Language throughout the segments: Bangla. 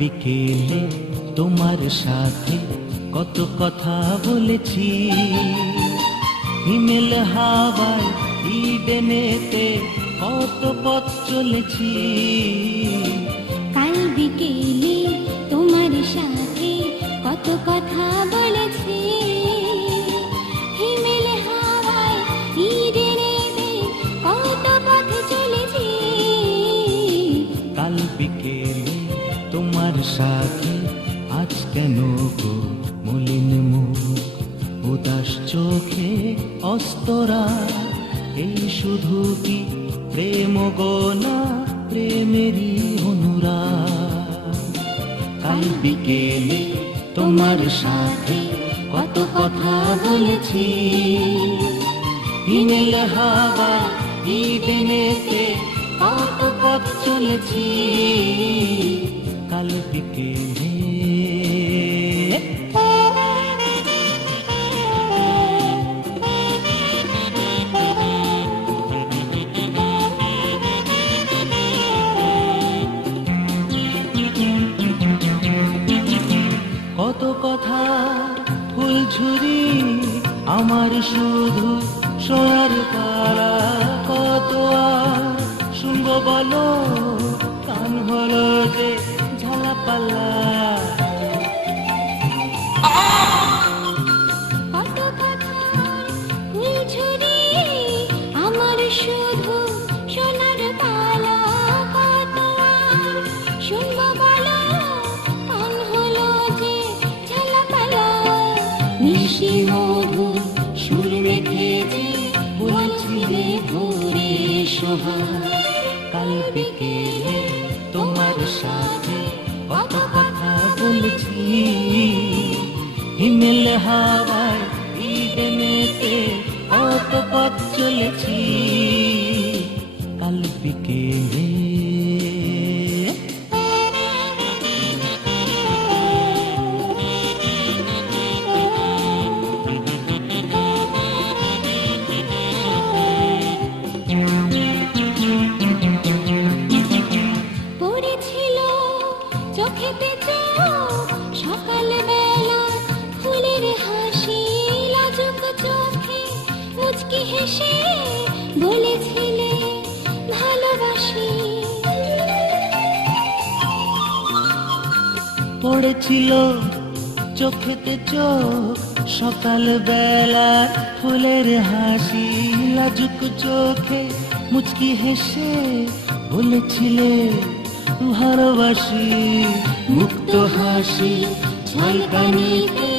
বিকেলে তোমার সাথে কত কথা বলেছি, হিমেল হাওয়ায় ইডেনেতে কত পথ চলেছি। কাল বিকেলে তোমার সাথে কত কথা বলেছি, হিমেল হাওয়ায় ইডেনেতে কত পথ চলেছি। কাল বিকেলে তোমার সাথে আজ কেন গো মলিন মুখ, উদাস চোখে অস্তরা, এই শুধু কি প্রেম গো না প্রেমেরই অনুরাগ। কাল বিকেলে তোমার সাথে কত কথা বলেছি, হিমেল হাওয়া ইডেনেতে কত পথ চলেছি। কাল বিকেলে কত কথা ফুলঝুরি আমার শুধু সোনার পালা, কত আর শুনবো বলো, কান হলো যে ঝালাপালা। কত কথা ফুলঝুরি আমার শুধু সোনার পালা, কত আর শুনবো বলো, কান হলো যে ঝালাপালা। মিশি মধু সুর মেখে যে বলছিলে ভোরে সোহাগ। কাল বিকেলে তোমার সাথে কত কথা বলেছি, হিমেল হাওয়ায় ইডেনেতে কত পথ চলেছি। কাল বিকেলে চোখেতে চোখ সকাল বেলা ফুলের হাসি, লাজুক চোখে মুচকি হেসে বলেছিলে ভালোবাসি। পড়েছিল চোখেতে চোখ সকাল বেলা ফুলের হাসি, লাজুক চোখে মুচকি হেসে বলেছিলে ভালোবাসি। মুক্ত হাসি ঝলকানিতে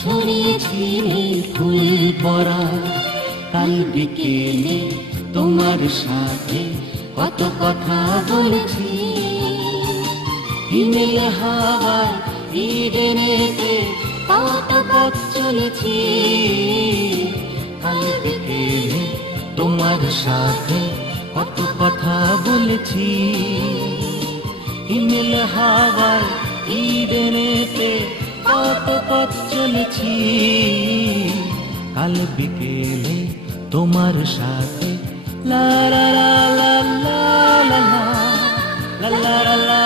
ছড়িয়েছিলে ফুল পরা। কাল বিকেলে তোমার সাথে কত কথা বলেছি, হিমেল হাওয়ায় ইডেনেতে কত পথ চলেছি। কাল বিকেলে তোমার সাথে কত কথা বলেছি, হিমেল হাওয়ায় ইডেনেতে কত পথ চলেছি। কাল বিকেলে তোমার সাথে লা লা লা লা লা লা লা লা লা লা।